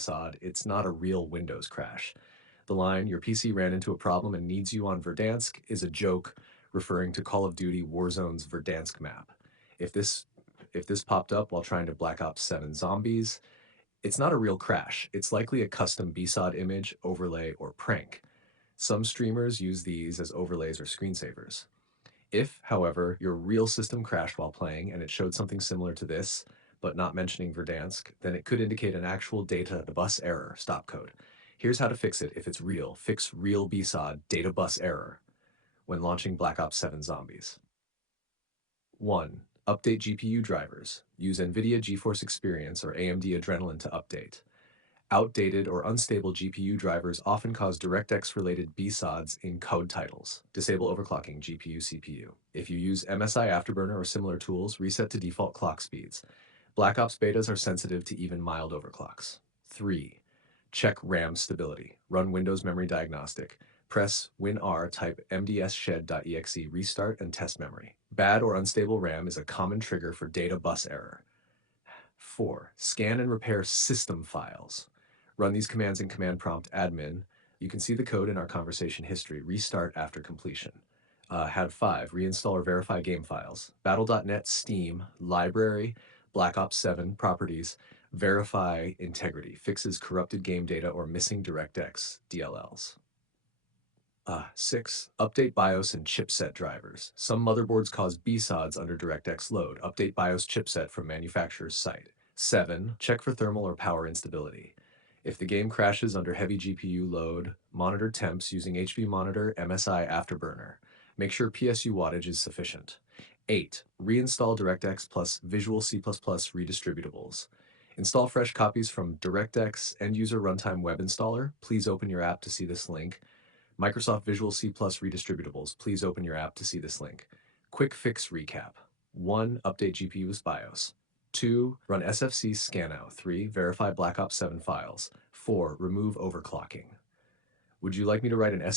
BSOD, it's not a real Windows crash. The line, your PC ran into a problem and needs you on Verdansk, is a joke referring to Call of Duty Warzone's Verdansk map. If this if this popped up while trying to Black Ops 7 Zombies, it's not a real crash. It's likely a custom BSOD image, overlay, or prank. Some streamers use these as overlays or screensavers. If, however, your real system crashed while playing and it showed something similar to this, but not mentioning Verdansk, then it could indicate an actual data bus error stop code. Here's how to fix it if it's real. Fix real BSOD data bus error when launching Black Ops 7 Zombies. 1. Update GPU drivers. Use NVIDIA GeForce Experience or AMD Adrenalin to update. Outdated or unstable GPU drivers often cause DirectX-related BSODs in code titles. Disable overclocking GPU-CPU. If you use MSI Afterburner or similar tools, reset to default clock speeds. Black Ops betas are sensitive to even mild overclocks. 3. Check RAM stability. Run Windows Memory Diagnostic. Press WinR, type mdsshed.exe, restart, and test memory. Bad or unstable RAM is a common trigger for data bus error. 4. Scan and repair system files. Run these commands in command prompt admin. You can see the code in our conversation history. Restart after completion. Had 5. Reinstall or verify game files. Battle.net, Steam, library, Black Ops 7, properties, verify integrity, fixes corrupted game data or missing DirectX DLLs. 6. Update BIOS and chipset drivers. Some motherboards cause BSODs under DirectX load. Update BIOS chipset from manufacturer's site. 7. Check for thermal or power instability. If the game crashes under heavy GPU load, monitor temps using HV Monitor MSI Afterburner. Make sure PSU wattage is sufficient. 8. Reinstall DirectX plus Visual C++ redistributables. Install fresh copies from DirectX End User Runtime Web Installer. Please open your app to see this link. Microsoft Visual C+ redistributables. Please open your app to see this link. Quick fix recap. 1. Update GPU's BIOS. 2. Run SFC scanout. 3. Verify Black Ops 7 files. 4. Remove overclocking. Would you like me to write an